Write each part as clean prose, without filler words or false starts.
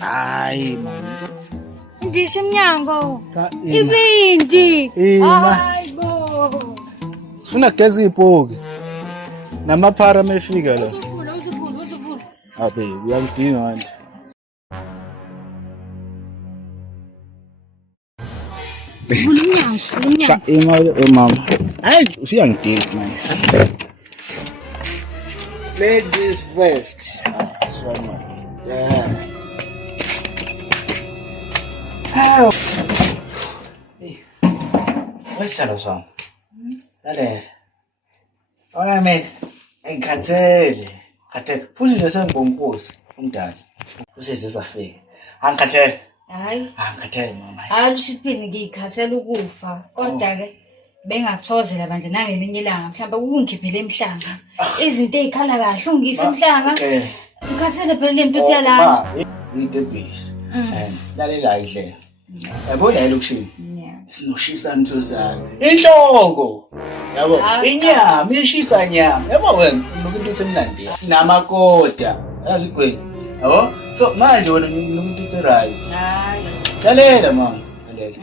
Hayi man. Ngisemnyango. Ibindi. Hayibo. Ufuna kugeza ibhoki. Namaphara mefika la. Usuvula. Abe uyangidinga manje. Vula umnyango. Imali mama. Hayi usiyangidinga manje. Ladies first. That's one man. Yeah. Oh. Hey. Wesalo song. Lalela. Ona mina engikhathele. Khathele. Futhi nje sengibonkosi umdala. Usezisafika. Angikhathele. Hayi. Angikhathele mama. Hayi usiphini ngikhathela ukufa. Kodwa ke bengakuthozela manje nangelinye ilanga mhlawumbe ukungikhiphele emhlanga. Izinto ezikhala kahle ungise emhlanga. Ngikhathele phela lento yalana. Idebisi. Lalela idlela. Yabona yena ukushini. Sinoshisa ntso zami. Inhloko. Yabo, inyama ishisa nyama. Yabo wena, unokunto etsemnandi. Sinamakoda. Yazi igweni. Yabo? So manje wena unokunto ethrice. Hayi. Lalela mama, lalela.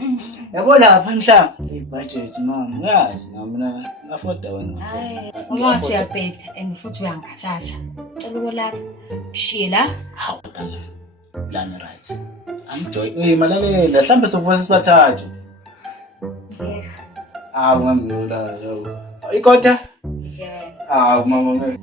Yabo lapha mhla ibudget mama. Ngazi mina ngafoda wena. Hayi, uma uthi uyabheda and futhi uyangikhathaza. Cela ukolala. Kushiye la. Hawu dala. Plan right. Amjoy. Malalela, mhlambe sokuvusa sibathathu. Yeah. Ngamlola yabo. Ikota? Yeah. Mama.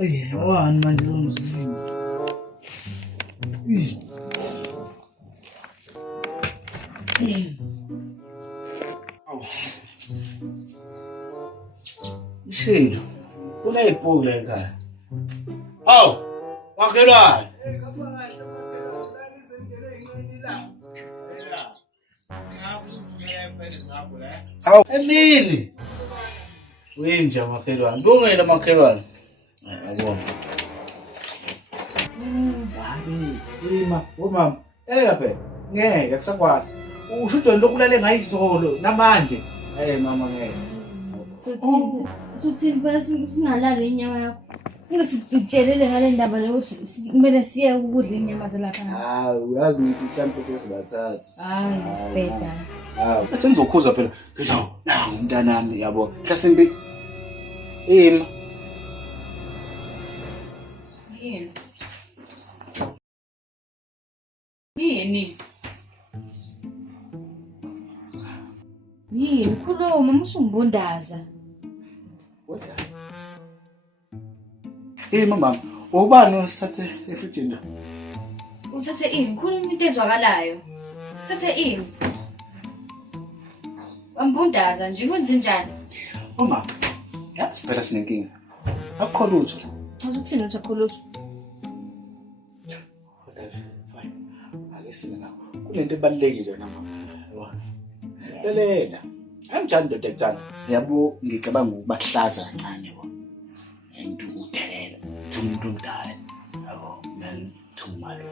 Oye, awani manje lo mzimba. Awu. Ishilo. Kunezibhuku la ekhaya. Awu, makhelwane. Awu, emini. Wenja makhelwane. Lungile makhelwane. Yabona. Mama. Lapha. Ngeke kusakwazi. Usho ukuthi lokhu lale ngayizolo namanje. Mama ngeke. Uthi bese singalali inyama yakho. Ungathi utshelele ngale ndaba leyo kumele siye ukudla inyama zalapha. Uyazi ngithi mhlawumbe sesibathathu. Hayi, bheda. Bese ngizokhuza phela. Ngithi nawu umntanami yabo. Mhlasimbe Yini? Yini khuluma musungibundaza. Mama, ubani osithathe efrijini? Uthathe ini? Khuluma into ezwakalayo. Uthathe ini? Wambundaza nje kwenze njani? Uma, yazi phela sinenkinga. Akukho lutho. Akuthini ukuthi akho lutho? Fine. Ake singe nakho. Kunento ebalulekile nama. Lelela. Angijani ndoda ekuthanda. Yabo ngicabanga ukubahlaza kancane yabo. Entukuthelela. Umuntu omdala. Yabo, nenthumalo.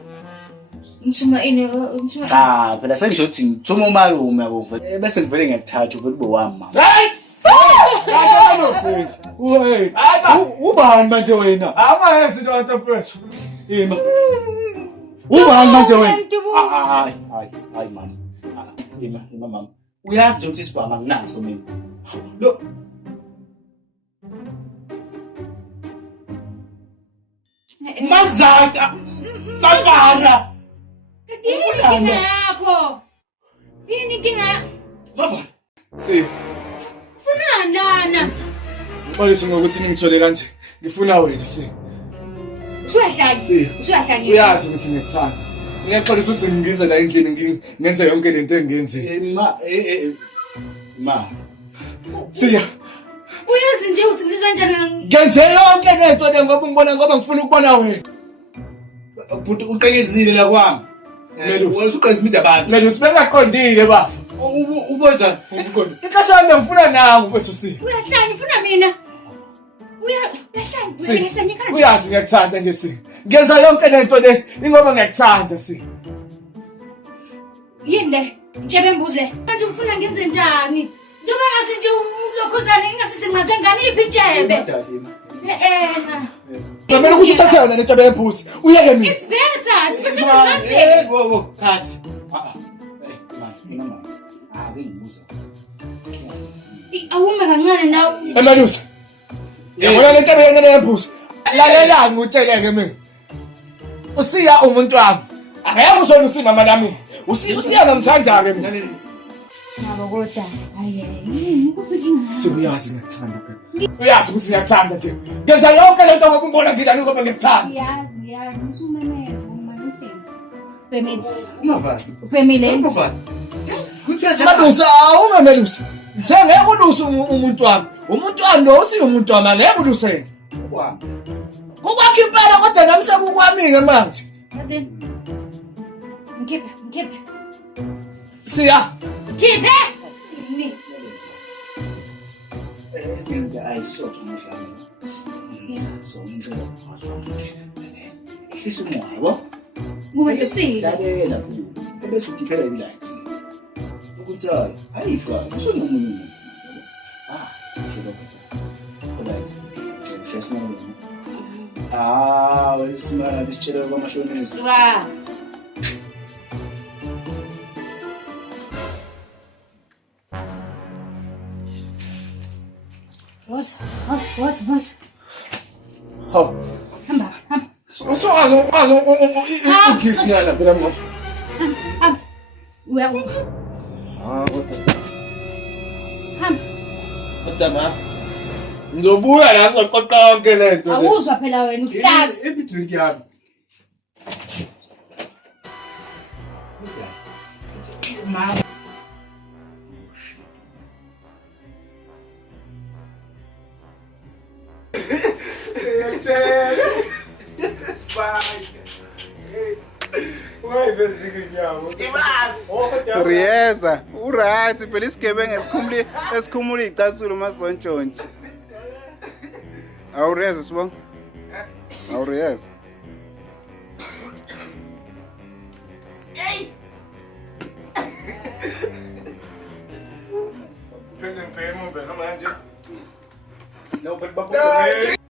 Ngithuma ini ngithuma. Cha, phela sengisho ukuthi ngithuma umalume yabo. Bese ngivele ngiyathatha ukuthi kube wami mama. Hey! Hey! Ubani manje wena? Angayenzi into anto mfethu. Ima. Ubani manje wena? Hayi mama. Ima mama. Uyazi nje ukuthi isibhama nginaso mina. Lo Mazaka. Magara. Yini yakho? Yini kinga? Baba. Si. Funani lana? Xolisa ngokuthi ningithole kanje. Ngifuna wena si. Usuyahlanya. Usuyahlanya. Uyazi ukuthi ngikuthanda. Ngiyaxolisa ukuthi ngize la endlini ngenze yonke lento engiyenzile. Ma. Siya. Uyazi nje ukuthi ngizizwa kanjani? Ngenze yonke lento le ngoba ngibona ngoba ngifuna ukubona wena. Futhi uqekezile la kwami. Wena usuqezimisa abantu. Mina usibengaqondile bafu. Ubonjani? Umqondo. Ixesha lami ngifuna nawe mfethu si. Uyahlanya ufuna mina? Uyahlanya ekhaya. Uyazi ngiyakuthanda nje si. Ngenza yonke lento le ingoba ngiyakuthanda si. Yini le? Njebe mbuze. Manje ufuna ngenze njani? Njengoba ngasi nje ulokhuzana ngingasise ngathengani iphi ijebe? Ngamela ukuthi uthathe yona lentshebe yembuzi. Uyeke mina. It's better nothing. Wo. Khathi. Mama. Ngibuza. Awuma kancane nawe. Emalusa. Yabona lentshebe yembuzi. Lalela ngitsheleke mina. Usiya umuntu wami. Angeke uzona usimama lami. Usiya ngamthanda-ke mina. Ngabo kodwa yini kuphi Sibuyazi ngiyakuthanda phela. Uyazi ukuthi ngiyakuthanda nje. Ngenza yonke lento ngoba umbona ngidlala ngoba ngikuthanda. Yazi usumemeza manje umsini. Permit. Umavasi. Upemile. Umavasi. Malusa awumemelusa. Ngithenge ulusa umuntu wami. Umuntu wami lo usiyo umuntu wami angeke ulusenge. Kwami. Kukwakho impela kodwa namhlanje kukwami-ke manje. Yazini. Mkhiphe. Siya. Khiphe. Ni. Izinto ayisotho mhlawumbe. So ngicela ukwazi. Ihlisa umoya yabo. Ngoba sisile. Lalela futhi. Ebese udiphela imilayithi. Ukutsala. Ayifa. Usunomunye. Shilo. Alright. First one. Wesimala sisitshela kwamashonesi. Suka. Boss. Hawu. Hamba. Usukwazi ukukhishi nyana phela manje. Uya. Kodwa. Hamba. Kodwa ngizobuya la ngizoqoqa yonke lento. Awuzwa phela wena uhlazi. Iphi drink yami? Mama. Riyeza, uright phela isigebengu esikhumula icasula uMasontshontshi. Awuriyeza sibonga. Awuriyeza. Phela mfemo manje. No, but